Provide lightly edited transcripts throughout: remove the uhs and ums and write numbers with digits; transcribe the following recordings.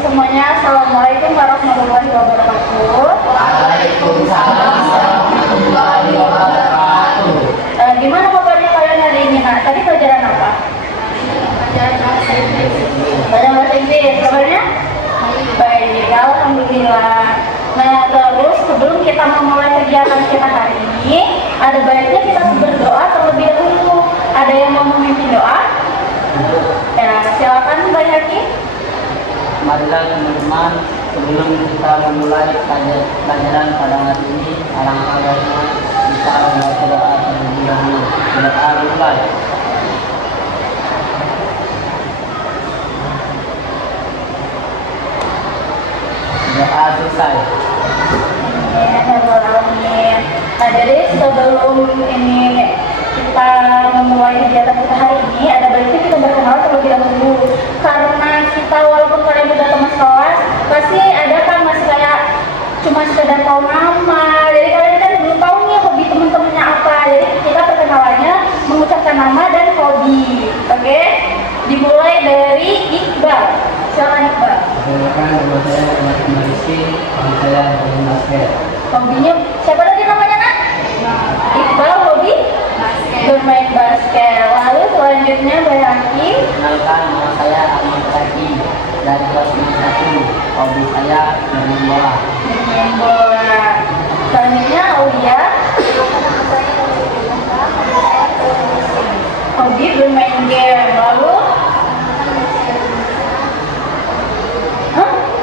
semuanya. Assalamualaikum warahmatullahi wabarakatuh. Waalaikumsalam warahmatullahi wabarakatuh. Gimana kabarnya kalian hari ini? Nah, tadi pelajaran apa? Pelajaran bahasa Inggris. Kabarnya? Baik, alhamdulillah. Nah, terus sebelum kita memulai kegiatan kita hari ini, ada baiknya kita berdoa terlebih dahulu. Ada yang mau memimpin doa? Ya, silakan Mbak Yaki. Marilah teman-teman, sebelum kita memulai pelajaran pada hari ini, alangkah baiknya kita membaca doa terlebih dahulu. Kita mulai. Doa selesai. Nah, jadi sebelum ini kita memulai kegiatan kita hari ini, ada baiknya kita berkenalan terlebih dahulu. Karena kita walaupun kalian sudah teman kelas, pasti ada kan masih kayak cuma sekedar tahu nama. Jadi kalian kan belum tahu nih hobi teman-temannya apa. Jadi kita perkenalannya mengucapkan nama dan hobi. Oke? Dimulai dari Iqbal. Silakan Iqbal. Perkenalkan, nama saya Muhammad Rizky, hobi saya bermain basket. Hobinya siapa lagi namanya nak? Iqbal hobi bermain basket. Lalu selanjutnya Bayaki. Perkenalkan, nama saya Ahmad Raki dari kelas 1. Hobi saya bermain bola. Bermain bola. Selanjutnya Aulia. Hobi bermain game. Lalu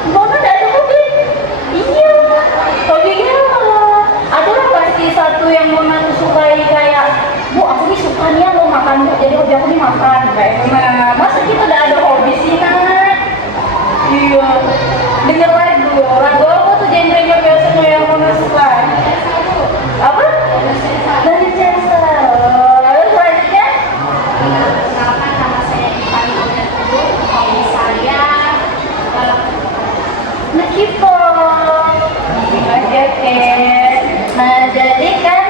Mona tidak ada hobi? Iya, hobinya adalah pasti satu yang Mona sukai kayak, Bu, aku nih suka nih mau makan, Bu, jadi hobi aku nih makan. Kayak nah, masa kita tidak ada hobi sih, nak? Iya, denger lagu apa tuh genrenya biasanya yang Mona suka? Apa? Dari Chester. Lalu selanjutnya? Perkenalkan, nama saya Iqbal. Hobi saya Kipong. Oke. Nah, jadi kan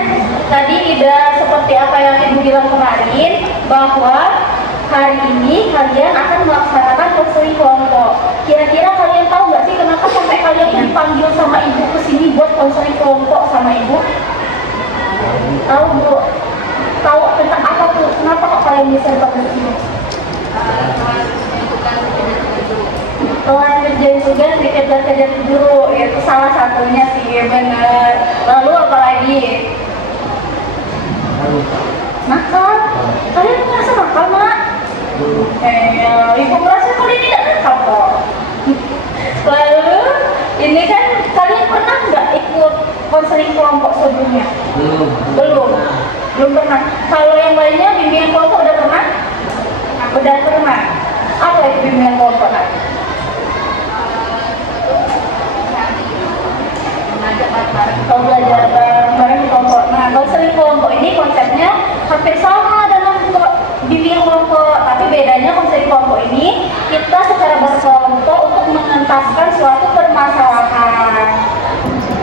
tadi udah seperti apa yang Ibu bilang kemarin, bahwa hari ini kalian akan melaksanakan konseling kelompok. Kira-kira kalian tahu nggak sih kenapa sampai kalian dipanggil sama Ibu ke sini buat konseling kelompok sama Ibu? Tahu, Bu? Tahu tentang apa tuh? Kenapa kok kalian bisa dipanggil ke sini? Telah kerjain tugas dikejar-kejar guru, itu salah satunya sih, bener. Lalu apa lagi? Nakal? Kalian merasa nakal, Mak? Ibu merasa kalian tidak nakal kok. Lalu, ini kan kalian pernah nggak ikut konseling kelompok sebelumnya? Belum pernah. Kalau yang lainnya bimbingan kelompok udah pernah? Udah pernah. Apa itu bimbingan kelompok? Kalau belajar bareng di kelompok. Nah, konseling kelompok ini konsepnya hampir sama dengan bimbingan kelompok, tapi bedanya konseling kelompok ini kita secara berkelompok untuk mengentaskan suatu permasalahan.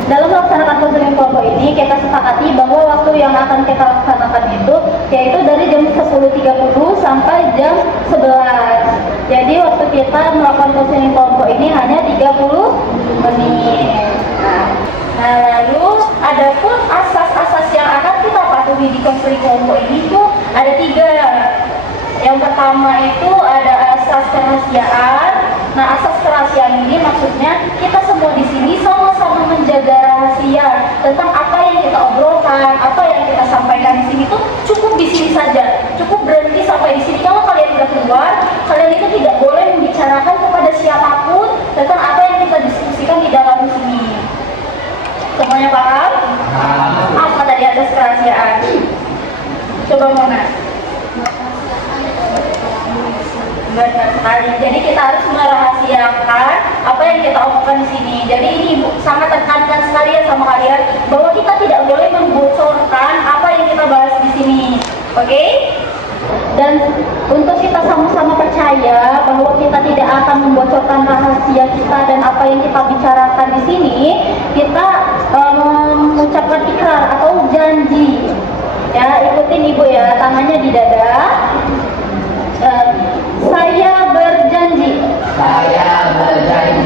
Dalam melaksanakan konseling kelompok ini, kita sepakati bahwa waktu yang akan kita laksanakan itu yaitu dari jam 10.30 sampai jam 11. Jadi waktu kita melakukan konseling kelompok ini hanya 30 menit. Nah, lalu ada pun asas-asas yang akan kita patuhi di konseling kelompok ini tuh ada 3. Yang pertama itu ada asas kerahasiaan. Nah, asas kerahasiaan ini maksudnya kita semua di sini sama-sama menjaga rahasia tentang apa yang kita obrolkan, apa yang kita sampaikan di sini tuh cukup di sini saja, cukup berhenti sampai di sini. Kalau kalian sudah keluar, kalian itu tidak boleh membicarakan kepada siapapun tentang apa yang kita diskusikan di dalam sini. Semuanya paham? Apa tadi asas kerahasiaan? Coba Mona. Benar sekali. Jadi kita harus merahasiakan apa yang kita omongkan di sini. Jadi ini Ibu sangat tekankan sekali ya sama kalian bahwa kita tidak boleh membocorkan apa yang kita bahas di sini. Oke? Dan untuk kita sama-sama percaya bahwa kita tidak akan membocorkan rahasia kita dan apa yang kita bicarakan di sini, kita mengucapkan ikrar atau janji. Ya, ikutin Ibu ya, tangannya di dada. Saya berjanji. Saya berjanji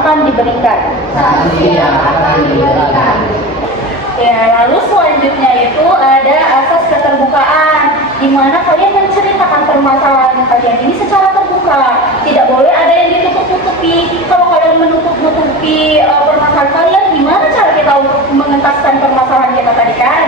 akan diberikan. Sanksi yang akan diberikan. Ya, lalu selanjutnya itu ada asas keterbukaan, di mana kalian menceritakan permasalahan kalian ini secara terbuka. Tidak boleh ada yang ditutup-tutupi. Kalau kalian menutup-nutupi permasalahan kalian, gimana cara kita untuk mengentaskan permasalahan kita tadi kan?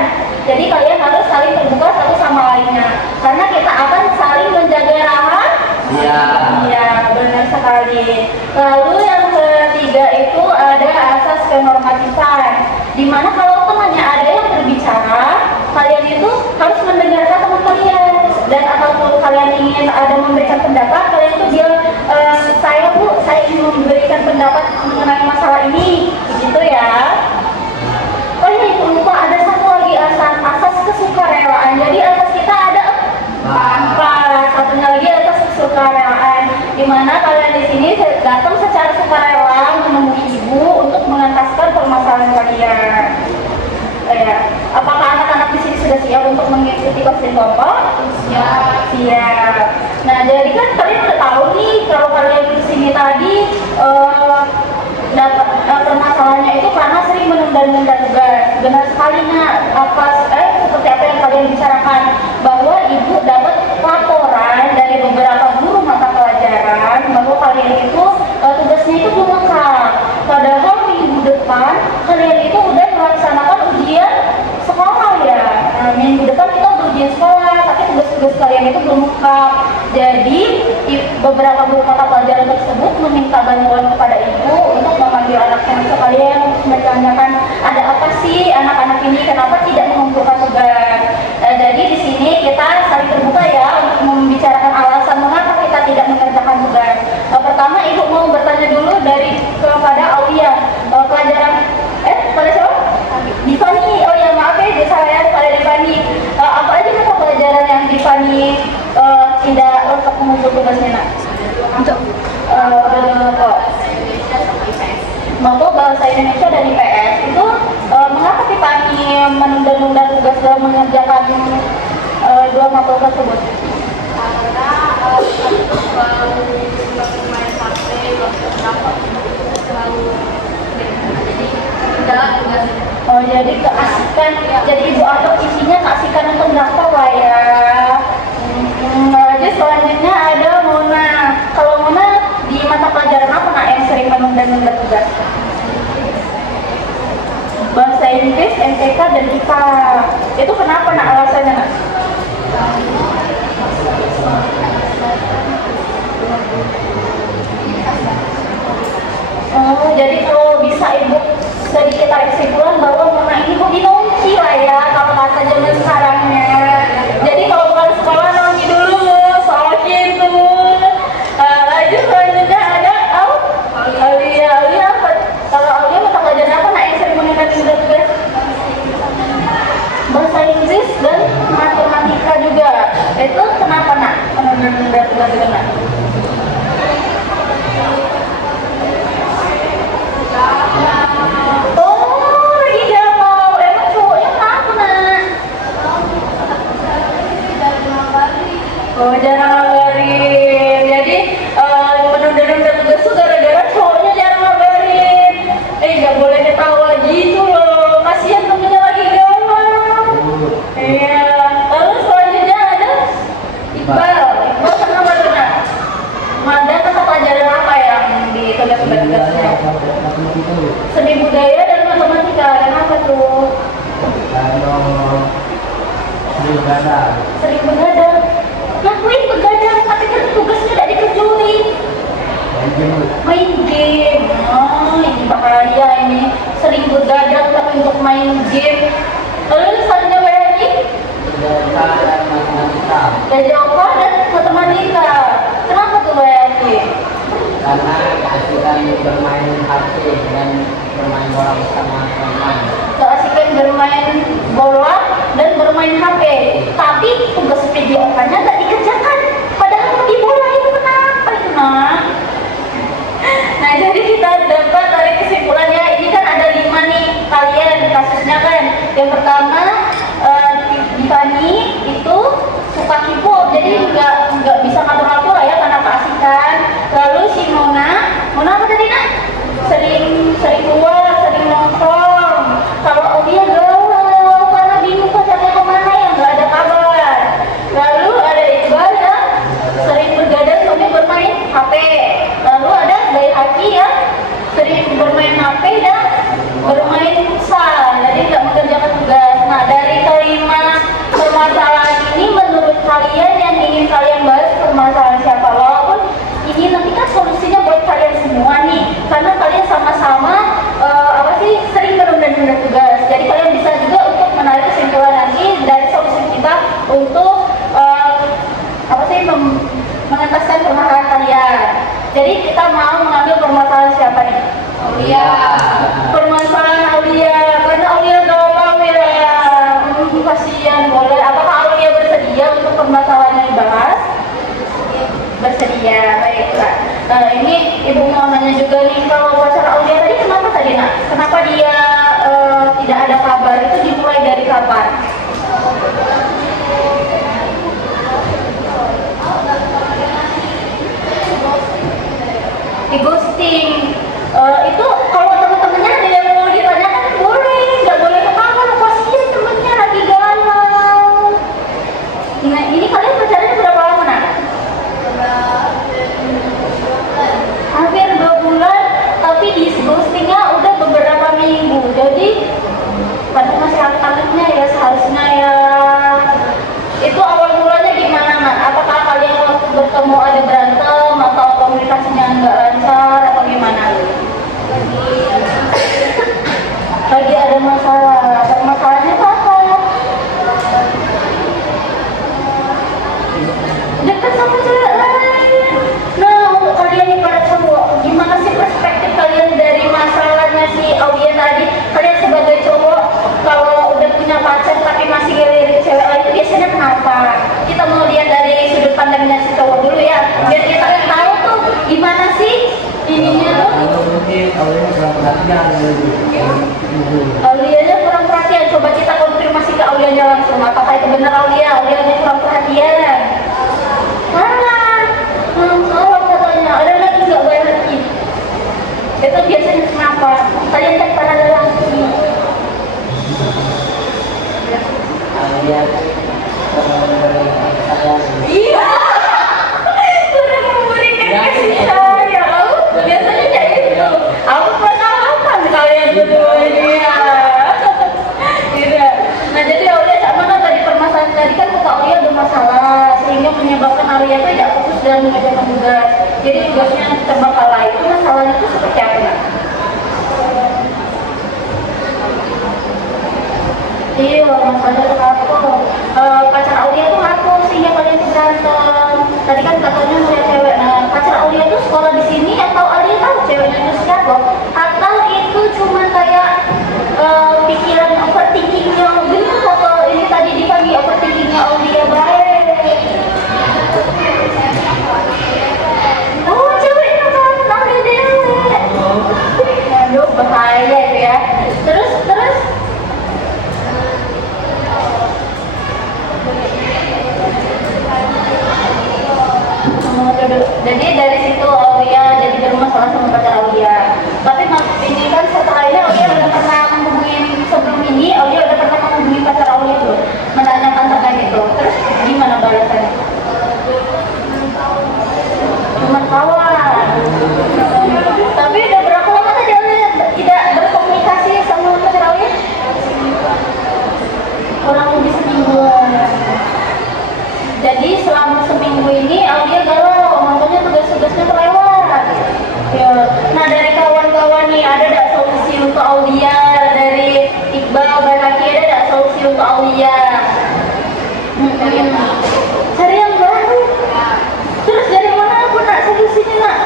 Jadi kalian harus saling terbuka satu sama lainnya, karena kita akan saling menjaga rahasia. Iya, benar sekali. Lalu yang ketiga itu ada asas kenormatifan, di mana kalau temannya ada yang berbicara, kalian itu harus mendengarkan teman kalian. Dan ataupun kalian ingin ada memberikan pendapat, kalian itu bilang, saya ingin memberikan pendapat mengenai masalah ini, begitu ya. Oh iya, itu lupa ada satu lagi asas kesukarelaan. Jadi asas kita ada satunya lagi asas kesukarelaan, di mana kalian di sini datang secara sukarela menemui ibu untuk mengentaskan permasalahan kalian. Apakah anak-anak di sini sudah siap untuk mengikuti kelas kelompok? Siap. Nah, jadi kan kalian udah tahu nih kalau kalian di sini tadi permasalahannya itu karena sering menunda-nunda tugas. Benar sekali nak, seperti apa yang kalian bicarakan, bahwa ibu dapat laporan dari beberapa guru mata pelajaran bahwa kalian itu tugasnya itu belum lengkap. Padahal minggu depan kalian itu udah melaksanakan ujian sekolah ya. Nah, minggu depan kita ujian sekolah, tapi tugas-tugas kalian itu belum lengkap. Jadi beberapa guru mata pelajaran tersebut meminta bantuan kepada ibu untuk memanggil anak-anak sekalian, menanyakan ada apa sih anak-anak ini, kenapa tidak mengumpulkan tugas. Jadi di sini kita saling terbuka ya untuk membicarakan alasan mengapa kita tidak mengerjakan tugas. Pertama, ibu mau bertanya dulu kepada Aulia, pelajaran pada siapa? Divani. Oh ya, maaf ya, salah ya, pada Divani. Apa aja mata pelajaran yang Divani tidak lengkap mengumpul tugasnya nak? Untuk Moko bahasa Indonesia dan IPS itu mengapa Tiffany menunda-nunda tugas dalam mengerjakan dua materi tersebut? Karena bermain HP, Oh, jadi keasikan. Jadi ibu anggap isinya keasikan untuk daftar lah ya. Jadi selanjutnya ada Mona. Kalau Mona di mata pelajaran apa nak yang sering menunda-nunda tugas? Bahasa Inggris, MTK, dan IPA. Itu kenapa nak alasannya nak? Oh, jadi kalau bisa ibu sedikit tarik kesimpulan bahwa Mona ini hobi nongki lah ya kalau kata zaman sekarangnya. Jadi kalau bukan sekolah nongki dulu, soalnya itu. Lanjut selanjutnya ada Aulia. Aulia apa? Kalau Aulia mata pelajaran apa nak yang sering menunda-nunda tugas? Bahasa Inggris dan matematika juga. Itu kenapa nak menunda-nunda tugas juga nak? Oh, lagi galau. Emang cowoknya kenapa nak? Oh, jarang ngabarin. Jadi menunda-nunda tugas tuh gara-gara cowoknya jarang ngabarin. Nggak boleh ketawa gitu loh. Kasihan temennya lagi galau. Iya. Lalu selanjutnya ada Iqbal. Iqbal kenapa tuh nak? Ada mata pelajaran apa yang di tugas-tugasnya? Seni budaya dan matematika. Kenapa tuh? Sering begadang. Ngapain begadang tapi kan tugasnya tidak dikerjain? Main game. Oh, ini bahaya ini. Sering begadang tapi untuk main game. Lalu selanjutnya WNI? Belajar apa dan matematika. Kenapa tuh WNI? Karena keasikan bermain HP dan bermain bola bersama teman. Keasikan bermain bola dan bermain HP, tapi tugas PJK-nya nggak dikerjakan. Padahal di bola itu kenapa itu nak? Nah, jadi kita dapat dari kesimpulannya ini kan ada 5 nih kalian kasusnya kan. Yang pertama Tiffany itu suka K-pop, jadi nggak bisa ngatur-ngatur lah ya karena keasikan. Lalu si Mona apa tadi nak? main HP dan bermain futsal, jadi nggak mengerjakan tugas. Nah, dari kelima permasalahan ini, menurut kalian yang ingin kalian bahas permasalahan siapa? Walaupun ini nanti kan solusinya buat kalian semua nih, karena kalian sama-sama sering menunda-nunda tugas. Jadi kalian bisa juga untuk menarik kesimpulan nanti dari solusi kita untuk mengentaskan permasalahan kalian. Jadi kita mau mengambil permasalahan siapa nih? Aulia. Permasalahan Aulia, karena Aulia galau ya. Kasihan, boleh. Apakah Aulia bersedia untuk permasalahan yang dibahas? Bersedia, baiklah. Nah, ini ibu mau nanya juga nih, kalau pacar Aulia tadi kenapa tadi nak? Kenapa dia tidak ada kabar? Itu dimulai dari kapan? Di ghosting. Itu kalau teman-temannya ada yang mau ditanyakan boleh, nggak boleh ke kamar, kasihan temennya lagi galau. Nah, ini kalian pacarannya berapa lama nak? Hampir 2 bulan, tapi di ghostingnya udah beberapa minggu. Jadi padahal masih hangat-hangatnya ya, seharusnya ya. Itu awal mulanya gimana nak? Apakah kalian waktu bertemu ada berantem atau komunikasinya nggak lancar atau gimana? Lagi ada masalah. Masalahnya apa? Dekat sama cewek lain. Nah, untuk kalian nih para cowok, gimana sih perspektif kalian dari masalahnya si Aulia tadi? Kalian sebagai cowok, kalau udah punya pacar tapi masih ngelirik cewek lain, itu biasanya kenapa? Kita mau lihat dari sudut pandangnya si cowok dulu ya, biar kita tahu tuh gimana sih ininya tuh. Aulianya kurang perhatian. Coba kita konfirmasi ke Aulianya langsung, apakah itu benar Aulianya kurang perhatian? Salah katanya, ada lagi nggak bayar lagi? Itu biasanya kenapa? Kalian kan para lelaki. Aulia Iya, sudah memberikan kasih sayang. Biasanya kayak itu. Aku pengalaman kalian berdua ini ya. Tidak. Nah, jadi Aulia tak mana tadi permasalahan tadi kan kata Aulia ada masalah sehingga menyebabkan Aulia itu tidak fokus dalam mengerjakan tugas. Jadi tugasnya terbengkalai. Itu masalahnya itu seperti apa ya? Iya, masalahnya tuh aku. Pacar Aulia tuh aku sehingga kalian tuh berantem. Tadi kan katanya ngeliat cewek. Nah, pacar Aulia tuh sekolah di sini atau Aulia tahu ceweknya itu siapa? Atau itu cuma kayak pikiran overthinkingnya gitu? Atau ini tadi dipanggil overthinkingnya Aulia baik? Oh, ceweknya kan Aulia dewek. Aduh, bahaya itu ya. Terus jadi dari situ Aulia jadi bermasalah sama pacar Aulia. Tapi ini kan setelah ini Aulia udah pernah menghubungi, sebelum ini Aulia udah pernah menghubungi pacar Aulia tuh, menanyakan terkait itu. Terus gimana balasannya? Cuma kawan. Tapi udah berapa lama tadi Aulia tidak berkomunikasi sama pacar Aulia? Kurang lebih semingguan. Jadi selama seminggu ini Aulia galau, makanya tugas-tugasnya terlewat. Ya. Nah, dari kawan-kawan nih ada nggak solusi untuk Aulia? Dari Iqbal, Baraki ada nggak solusi untuk Aulia? Cari yang baru. Terus dari mana aku nak solusinya nak?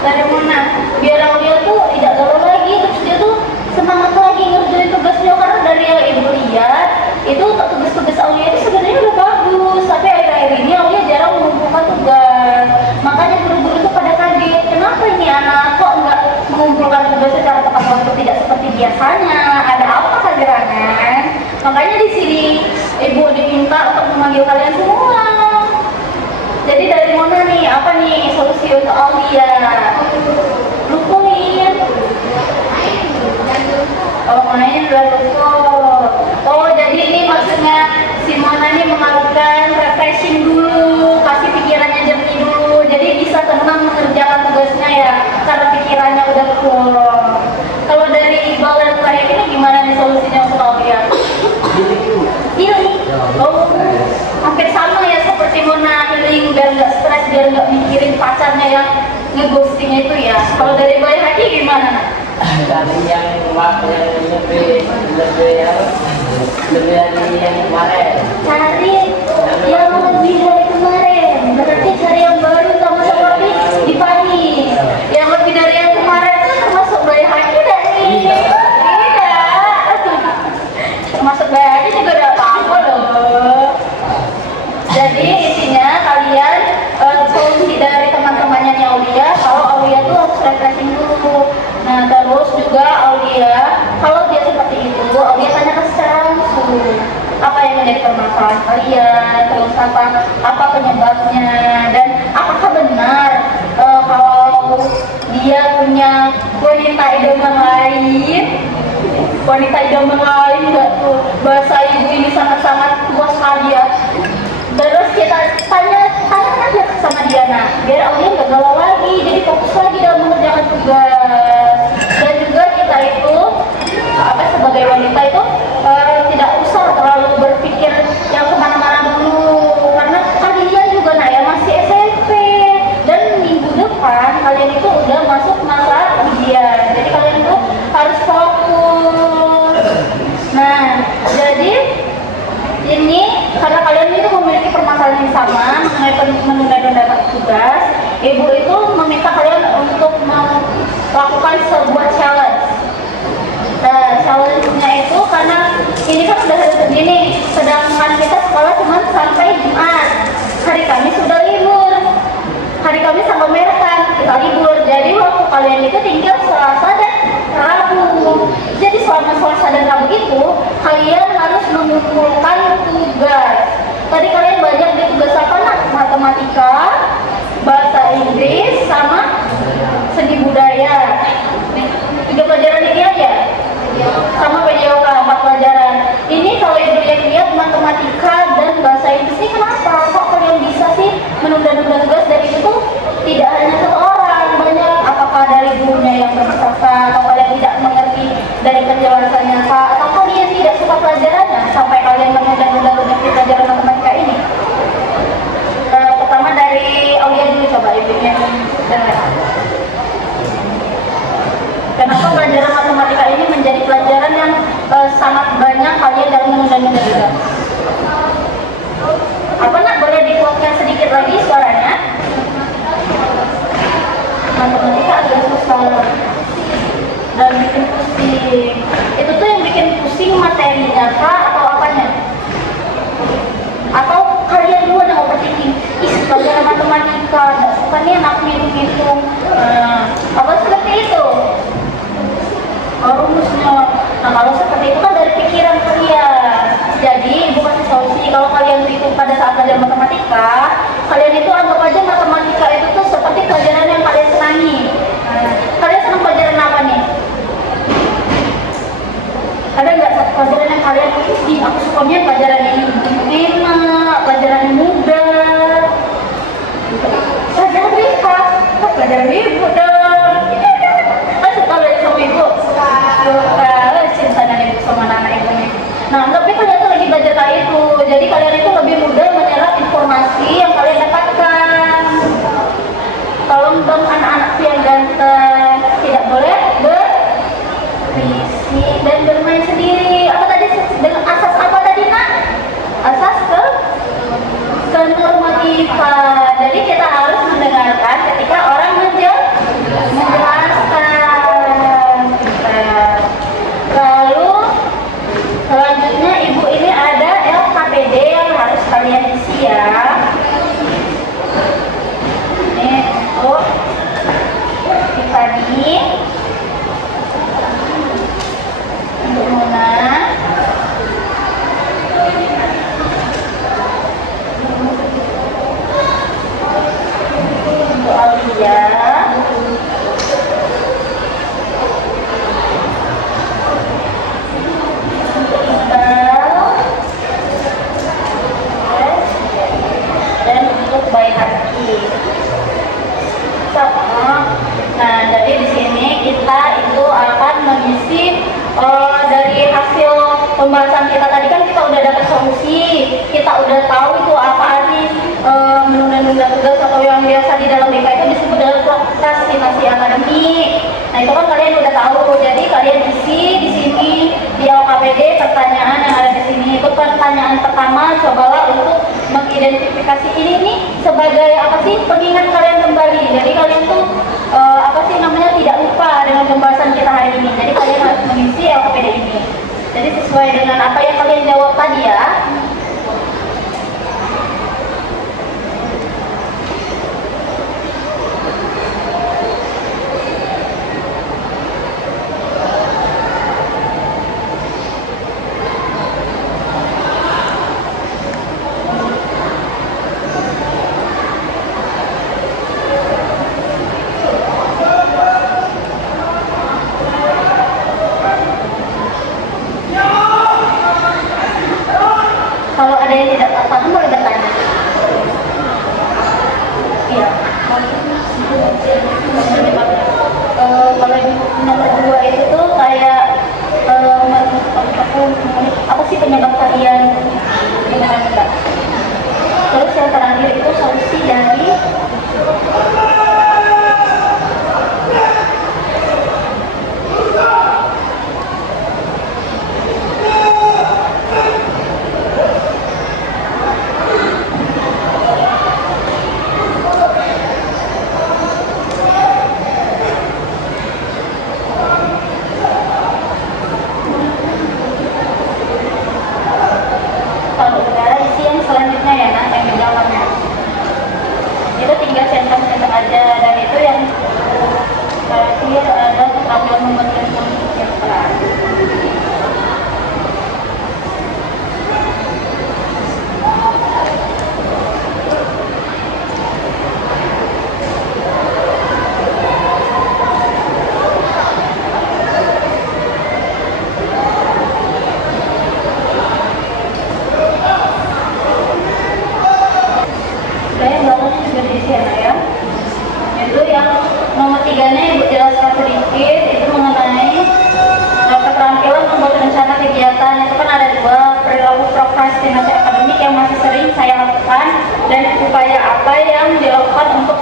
Dari mana? Biar Aulia tuh tidak galau lagi, terus dia tuh semangat lagi ngerjain tugasnya. Karena dari yang ibu lihat itu tugas-tugas Aulia itu sebenarnya udah bagus, tapi akhir-akhir ini Aulia jarang mengumpulkan tugas. Makanya guru-guru tuh pada kaget, kenapa ini anak kok nggak mengumpulkan tugas secara tepat waktu, tidak seperti biasanya? Ada apa kegerangan? Makanya di sini ibu diminta untuk memanggil kalian semua. Jadi dari mana nih? Apa nih solusi untuk Aulia? Lukuin. Oh, main udah lupa. Oh, jadi ini maksudnya si Mona ini mengalihkan refreshing dulu, kasih pikirannya jernih dulu, jadi bisa tenang mengerjakan tugasnya ya, karena pikirannya udah biar nggak mikirin pacarnya yang ngeghostingnya itu ya. Kalau dari Bayi Haki gimana nak? Dari yang lebih dari yang kemarin. Cari yang lebih dari kemarin. Berarti cari yang baru sama seperti Dipani. Yang lebih dari yang kemarin itu termasuk Bayi Haki dari tidak. Termasuk Bayi Haki juga udah apa loh. Jadi intinya kalian solusi dari teman-temannya nih Aulia, kalau Aulia tuh harus refreshing dulu. Nah terus juga Aulia, kalau dia seperti itu, Aulia tanyakan secara langsung apa yang menjadi permasalahan kalian, terus apa penyebabnya, dan apakah benar kalau dia punya wanita idaman lain. Wanita idaman lain nggak tuh, bahasa ibu ini sangat-sangat puas sekali ya. Terus kita tanya aja sama dia, nah biar Aulia nggak galau lagi, jadi fokus lagi dalam mengerjakan tugas. Dan juga kita itu sebagai wanita itu tidak usah terlalu berpikir yang kemana-mana dulu, karena kalian juga ya masih SMP dan minggu depan kalian itu udah masuk masa ujian, jadi kalian itu harus fokus. Nah jadi ini karena kalian itu memiliki permasalahan yang sama mengenai menunda-nunda tugas, ibu itu meminta kalian untuk melakukan sebuah challenge. Nah, challenge-nya itu karena ini kan sudah hari Senin nih, sedangkan kita sekolah cuma sampai Jumat. Hari Kamis sudah libur. Hari Kamis sampai merah kan, kita libur. Jadi waktu kalian itu tinggal Selasa dan Rabu. Jadi selama Selasa dan Rabu itu kalian harus mengumpulkan tugas. Tadi kalian banyak di tugas apa nak? Matematika, bahasa Inggris, sama seni budaya. 3 pelajaran ini aja. Sama PJOK 4 pelajaran. Ini kalau ibu lihat matematika dan bahasa Inggris ini kenapa? Kok kalian bisa sih menunda-nunda tugas? Dan itu tuh tidak hanya satu orang, banyak. Apakah dari gurunya yang bermasalah, atau kalian tidak mengerti dari penjelasannya, atau kalian tidak suka pelajarannya sampai kalian menunda-nunda pelajaran matematika ini? Pertama dari Aulia dulu, coba ibunya dengar. Kenapa pelajaran matematika ini menjadi pelajaran yang sangat banyak kalian dalam menunda-nunda tugas? Apa nak, boleh dikuatkan sedikit lagi suaranya? Matematika agak susah dan bikin pusing. Itu tuh yang bikin pusing materinya kah atau apanya? Atau kalian dulu yang overthinking, pelajaran matematika nggak suka nih anak ngitung-ngitung, apa seperti itu? Rumusnya. Nah kalau seperti itu kan dari pikiran kalian. Jadi ibu kasih solusi, kalau kalian itu pada saat belajar matematika, kalian itu anggap aja matematika itu tuh seperti pelajaran yang kalian senangi. Kalian senang pelajaran apa nih? Ada nggak satu pelajaran yang kalian aku sukanya pelajaran ini enak, pelajaran yang mudah, pelajaran BK, pelajaran ibu dong. Kan suka belajar sama ibu, suka cinta dan ibu sama anak ibunya. Nah tapi kalian tuh lagi belajar kayak itu, jadi kalian itu lebih mudah menyerap informasi yang kalian dapatkan. Tolong dong anak-anak yang ganteng, tidak boleh berisik dan bermain sendiri. Apa tadi, dengan asas apa tadi nak? Asas kenormatifan. Jadi kita harus mendengarkan ketika orang menjelaskan. Lalu selanjutnya ibu ini ada LKPD yang harus kalian isi ya. Ini untuk Tiffany, untuk Mona, untuk Aulia, untuk Iqbal, dan untuk Bayi Haki. Nah, jadi di sini kita itu akan mengisi dari hasil pembahasan kita tadi kan kita udah dapat solusi, kita udah tahu itu apa sih menunda-nunda tugas atau atau yang biasa di dalam BK itu disebut dengan prokrastinasi akademik. Nah itu kan kalian udah tahu. Jadi kalian isi di sini di LKPD pertanyaan yang ada di sini. Itu pertanyaan pertama, cobalah untuk mengidentifikasi ini nih sebagai apa sih, pengingat kalian kembali. Jadi kalian tuh apa sih namanya, tidak lupa dengan pembahasan kita hari ini. Jadi kalian harus mengisi LKPD ini. Jadi sesuai dengan apa yang kalian jawab tadi ya. Kalau ada yang tidak paham boleh bertanya. Iya. Kalau yang nomor 2 itu tuh kayak apa sih penyebab kalian dengan enggak. Terus yang terakhir itu solusi dari kalau udara isi yang selanjutnya ya, nah yang menjawabnya itu tinggal centang-centang aja, dan itu yang terakhir ada keterampilan membentuk yang terakhir. Saya belakangnya juga diisi ya. Itu yang nomor 3-nya Ibu jelaskan sedikit, itu mengenai keterampilan membuat rencana kegiatan. Itu kan ada 2, perilaku prokrastinasi akademik yang masih sering saya lakukan, dan upaya apa yang dilakukan untuk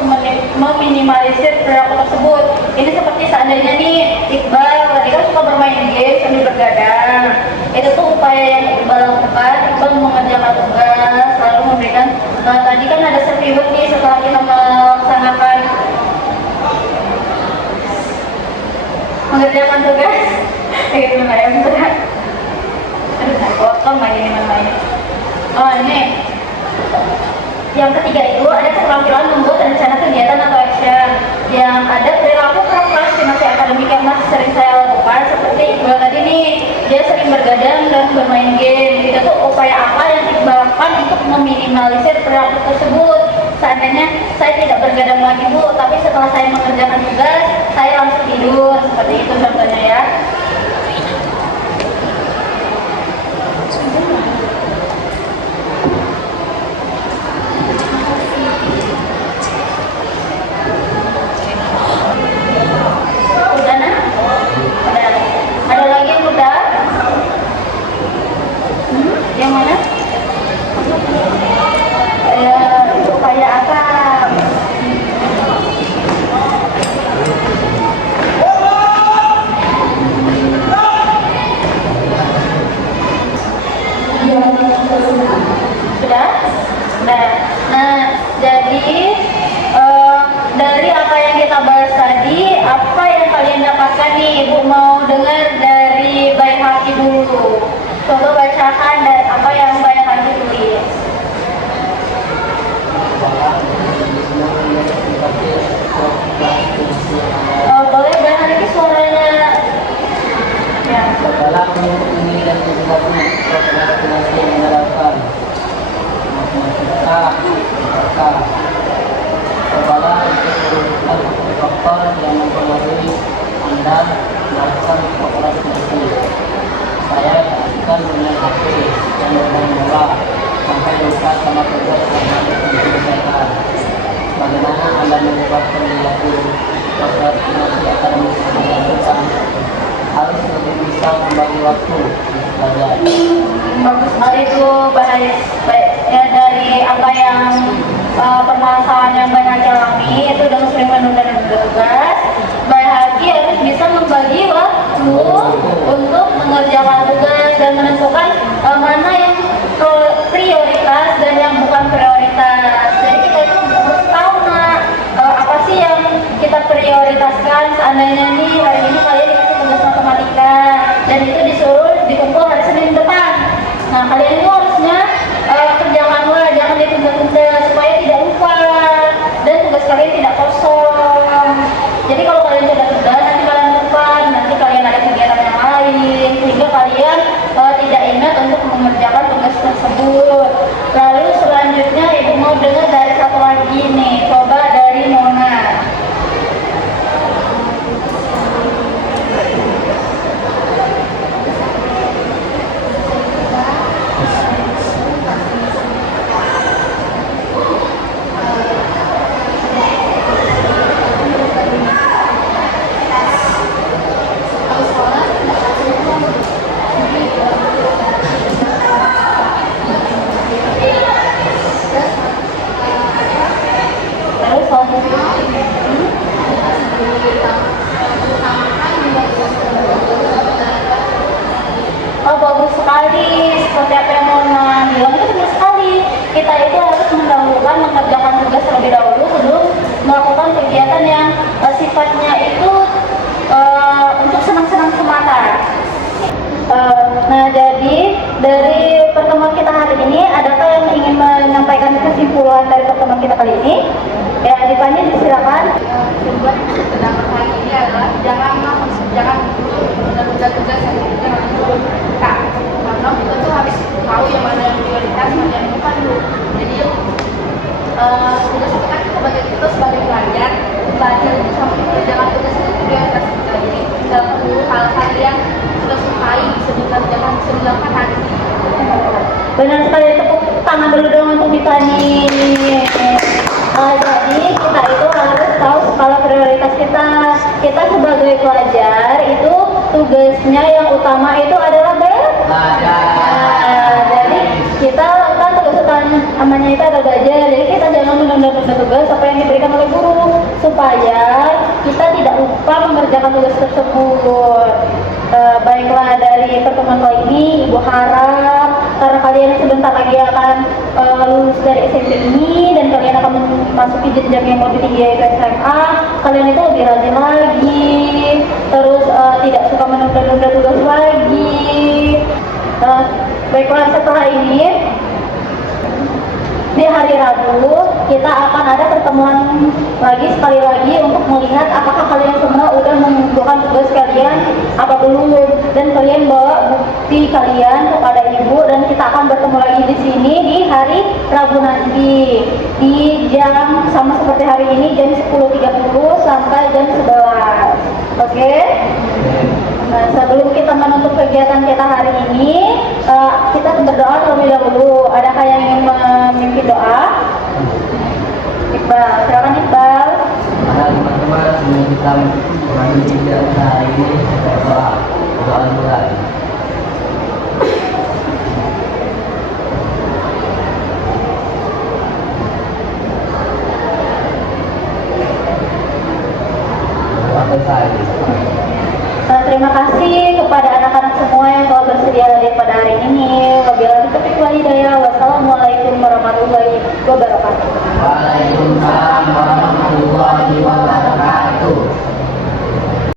meminimalisir perilaku tersebut. Ini seperti seandainya nih Iqbal tadi kan suka bermain game sambil bergadang. Itu tuh upaya yang Iqbal lakukan. Iqbal mengerjakan tugas, lalu memberikan tadi kan ada sertifikat nih setelah kita melaksanakan mengerjakan tugas. Gimana ya, bentar. Aduh, saya potong lagi nih namanya. Oh ini yang ketiga itu ada keterampilan membuat rencana kegiatan atau action. Yang ada perilaku prokrastinasi akademik yang masih sering saya lakukan, seperti Iqbal tadi nih, dia sering bergadang dan bermain game. Itu tuh upaya apa yang Iqbal lakukan untuk meminimalisir perilaku tersebut. Seandainya saya tidak bergadang lagi Bu, tapi setelah saya mengerjakan tugas saya langsung tidur, seperti itu contohnya ya. Udah nah? Udah. Ada lagi yang udah? Yang mana? Upaya apa? Sudah? Nah, jadi dari apa yang kita bahas tadi, apa yang kalian dapatkan nih? Ibu mau dengar dari Baihaqi dulu. Coba bacakan dari apa yang Baihaqi tulis. Boleh Baihaqi suaranya? Ya. Dalam ini dan tugasnya prokrastinasi menerapkan matematika, cobalah untuk merumuskan faktor yang mempengaruhi Anda melakukan prokrastinasi. Saya akan dengan HP yang bermain bola sampai lupa sama tugas yang harus diselesaikan. Bagaimana Anda mengubah perilaku prokrastinasi akademik yang harus lebih bisa membagi waktu belajar. Bagus sekali itu bahas ya, dari apa yang permasalahan yang banyak alami itu dengan sering menunda-nunda tugas. Baik lagi harus bisa membagi waktu untuk mengerjakan tugas dan menentukan mana yang prioritas dan yang bukan prioritas. Jadi kita itu harus tahu apa sih yang kita prioritaskan. Seandainya nih hari ini kalian dikasih tugas matematika dan itu disuruh dikumpul hari Senin depan. Nah kalian itu harusnya kerjakanlah, jangan ditunda-tunda supaya tidak lupa dan tugas kalian tidak kosong. Jadi kalau kalian tunda-tunda nanti kalian lupa, nanti kalian ada kegiatan yang lain sehingga kalian tidak ingat untuk mengerjakan tugas tersebut. Lalu selanjutnya ibu mau dengar dari satu lagi nih, coba dari Mona. Oh bagus sekali, seperti apa yang Mona bilang itu benar sekali. Kita itu harus mendahulukan mengerjakan tugas terlebih dahulu sebelum melakukan kegiatan yang sifatnya itu untuk senang-senang semata. Nah jadi dari pertemuan kita hari ini, adakah yang ingin menyampaikan kesimpulan dari pertemuan kita kali ini? Ya, Adipanya silakan. Tujuan sedang hari ini adalah jangan menunda tugas yang jangan kita, karena kita tuh harus tahu yang mana yang prioritas, mana yang bukan dulu. Jadi tugas kita kita sebagai pelajar itu sama mengerjakan tugas itu prioritas kita. Jadi kita perlu hal-hal yang kita sukai bisa dikerjakan, bisa dilakukan hari ini. Benar sekali, tepuk tangan dulu dong untuk Dipani. Jadi kita itu harus tahu skala prioritas kita. Kita sebagai pelajar itu tugasnya yang utama itu adalah belajar. Jadi kita kan tugas utamanya itu adalah belajar. Jadi kita jangan menunda-nunda tugas apa yang diberikan oleh guru supaya kita tidak lupa mengerjakan tugas tersebut. Baiklah, dari pertemuan kali ini Ibu harap karena kalian sebentar lagi akan lulus dari SMP ini dan kalian akan memasuki jenjang yang lebih tinggi yaitu SMA, kalian itu lebih rajin lagi, terus tidak suka menunda-nunda tugas lagi. Baiklah, setelah ini di hari Rabu kita akan ada pertemuan lagi sekali lagi untuk melihat apakah kalian semua udah mengumpulkan tugas kalian apa belum, dan kalian bawa bukti kalian kepada ibu, dan kita akan bertemu lagi di sini di hari Rabu nanti di jam sama seperti hari ini, jam 10.30 sampai jam 11. Oke? Nah, sebelum kita menutup kegiatan kita hari ini, kita berdoa terlebih dahulu. Adakah yang ingin memimpin doa? Iqbal, silakan Iqbal. Para teman-teman, sebelum kita melanjutkan kegiatan hari ini, doa mulai. Terima kasih kepada anak-anak semua yang telah bersedia hadir pada hari ini. Wabillahi taufiq wal hidayah. Wassalamualaikum warahmatullahi wabarakatuh. Waalaikumsalam warahmatullahi wabarakatuh.